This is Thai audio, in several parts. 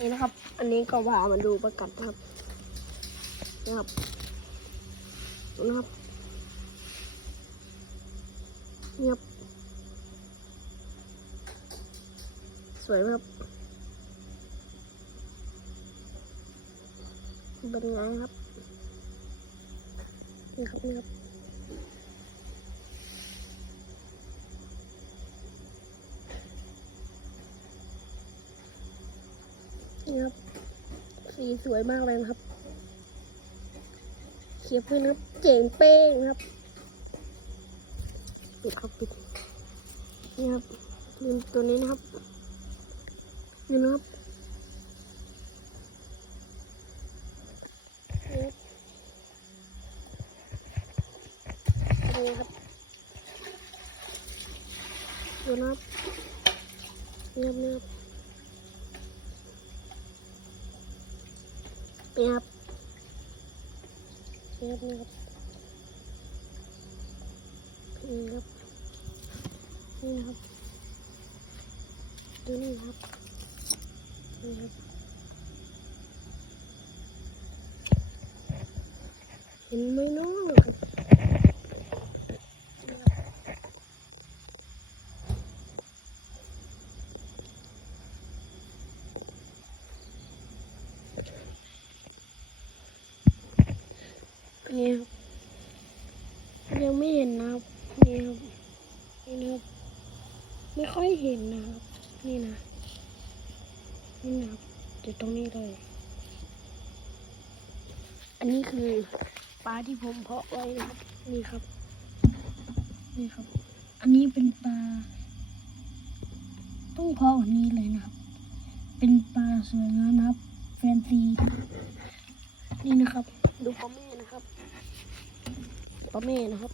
นี่นะครับ อันนี้ก็ว่ามันดูประกัดนะครับนะครับนะครับนี่ครับสวยไหมครับเป็นไงครับนี่ครับนี่ครับ นี่ครับ สีสวยมากเลยนะครับ เขียบด้วยนะครับ เจ๋งเป้งนะครับปิดครับปิดนี่ครับลืมตัวนี้นะครับนี่นะครับนี่ครับนี่ครับดูนะครับนี่ครับ นี่ครับนี่ครับนี่ครับนี่ครับนี่ครับนี่นะครับดูนี่ครับนี่ครับเห็นไหมเน้อง นี่ครับยังไม่เห็นนะครับนี่ครับนี่นะครับ ไม่ค่อยเห็นนะครับ นี่นะนี่นะครับอยู่ตรงนี้เลย อันนี้คือปลาที่ผมเพาะไว้นะครับนี่ครับ นี่ครับ อันนี้เป็นปลาต้องเพาะวันนี้เลยนะครับ เป็นปลาสวยงามนะครับ แฟนซีนี่นะครับ ดูปลาแม่ นะครับปลาแม่นะครับ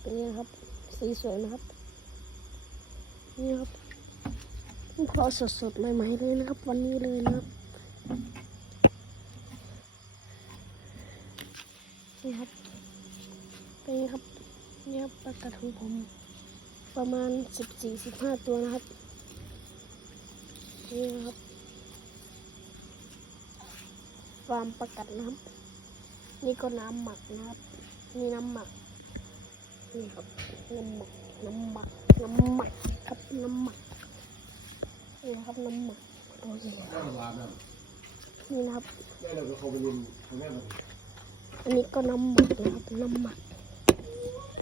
เป็นไงครับ สีสวยนะครับ นี่ครับเพิ่งเพาะสดๆใหม่ๆเลยนะครับ วันนี้เลยนะครับ นี่ครับ เป็นไงครับนี่ครับปลากระของผม ประมาณสิบสี่สิบห้าตัวนะครับ นี่นะครับ ฟาร์มประกัดนะครับนี่ก็น้ำหมักนะครับ นี่น้ำหมัก นี่ครับน้ำหมัก น้ำหมัก น้ำหมักครับน้ำหมัก นี่นะครับน้ำหมักตัวใหญ่น่าหวานนะนี่นะครับแม่เราก็เขาไปเรียนทางแม่มันอันนี้ก็น้ำหมักนะครับน้ำหมัก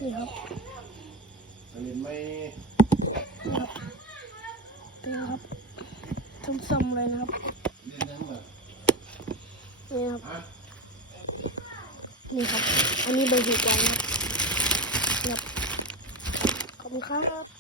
นี่ครับไปเรียนไม่นี่ครับส้มๆเลยนะครับ นี่ครับฮะนี่ครับ อันนี้เบอร์หีกวางครับนี่ครับ ขอบคุณครับ